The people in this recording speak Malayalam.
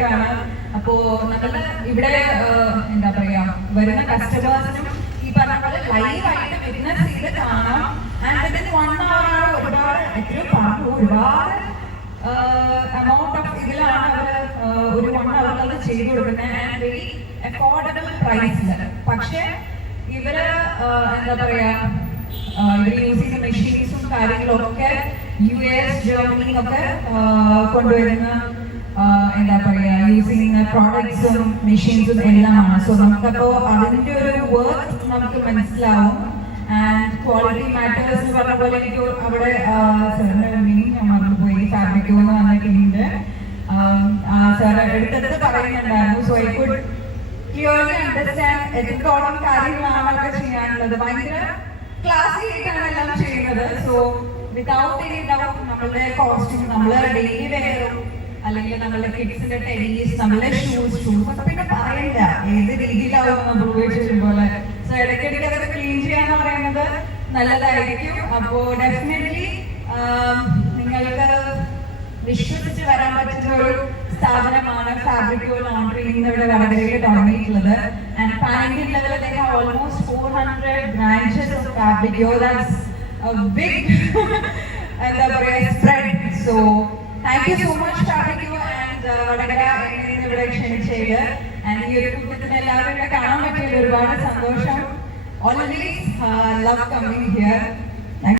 ആയിട്ടാണ് അപ്പോ നമ്മൾ ഇവിടെ എന്താ പറയാ വരുന്ന കസ്റ്റമേഴ്സിനും ഈ പറഞ്ഞ ആണ് ഒരുപാട് എമൗണ്ട് ഓഫ് ഇതിലാണ് അവർ ഒരു വൺ അത് ചെയ്തു കൊടുക്കുന്നത്. ആൻഡ് പക്ഷേ ഇവർ എന്താ പറയാ ഇവർ യൂസ് ചെയ്യുന്ന മെഷീൻസും കാര്യങ്ങളും ഒക്കെ യു എസ് ജർമ്മനിയൊക്കെ കൊണ്ടുവരുന്ന ആഹ്, എന്താ പറയാ യൂസ് ചെയ്യുന്ന പ്രോഡക്ട്സും മെഷീൻസും എല്ലാമാണ്. സോ നമുക്കപ്പോ അതിന്റെ ഒരു വർത്ത് നമുക്ക് മനസ്സിലാവും. ആൻഡ് ക്വാളിറ്റി മാറ്റേഴ്സ് എന്ന് പറഞ്ഞ പോലെ എനിക്ക് അവിടെ സാറിന്റെ മീനിങ് ഞാൻ മറന്നുപോയി. ഫാബ്രിക്കോ എന്ന് പറഞ്ഞിട്ടുണ്ട് സാർ എടുത്തത് പറയുന്നുണ്ടായിരുന്നു. So I could clearly understand എത്രത്തോളം കാര്യങ്ങളാണ് അവിടെ ചെയ്യാനുള്ളത്. ഭയങ്കര ക്ലാസ്സി ആയിട്ടാണ് എല്ലാം ചെയ്യുന്നത്. സോ വിതൗട്ട് എനി ഡൗട്ട് നമ്മളുടെ കോസ്റ്റ്യൂം നമ്മളെ ഡെയിലി വെയറും അല്ലെങ്കിൽ നമ്മളുടെ കിഡ്സിന്റെ ടെന്നീസ് നമ്മളെ ഷൂസ് ഷൂസ് പിന്നെ പറയണ്ട ഏത് രീതിയിലാവും നമ്മൾ ഉപയോഗിച്ചു പോലെ സോ ഇടയ്ക്കിടയ്ക്ക് അതൊക്കെ ക്ലീൻ ചെയ്യാന്ന് പറയുന്നത് നല്ലതായിരിക്കും. അപ്പോ ഡെഫിനറ്റ്ലി നിങ്ങൾക്ക് വിശ്വസിച്ച് വരാൻ പറ്റുന്ന ഒരു സ്ഥാപനമാണ് ഫാബ്രിക്കോ ലോണ്ടറി ഇവിടെ വടകരയിൽ തുടങ്ങിയിട്ടുള്ളത്. ആൻഡ് പാനിന്ത്യൻ ലെവലിൽ they almost four 400 branches of fabric that's a big എന്താ പറയാ spread so thank you so ഇവിടെ ക്ഷണിച്ചത് ഈ ഒരു കുടുംബത്തിന് എല്ലാവരും കാണാൻ പറ്റിയതിൽ ഒരുപാട് സന്തോഷം. Always love coming here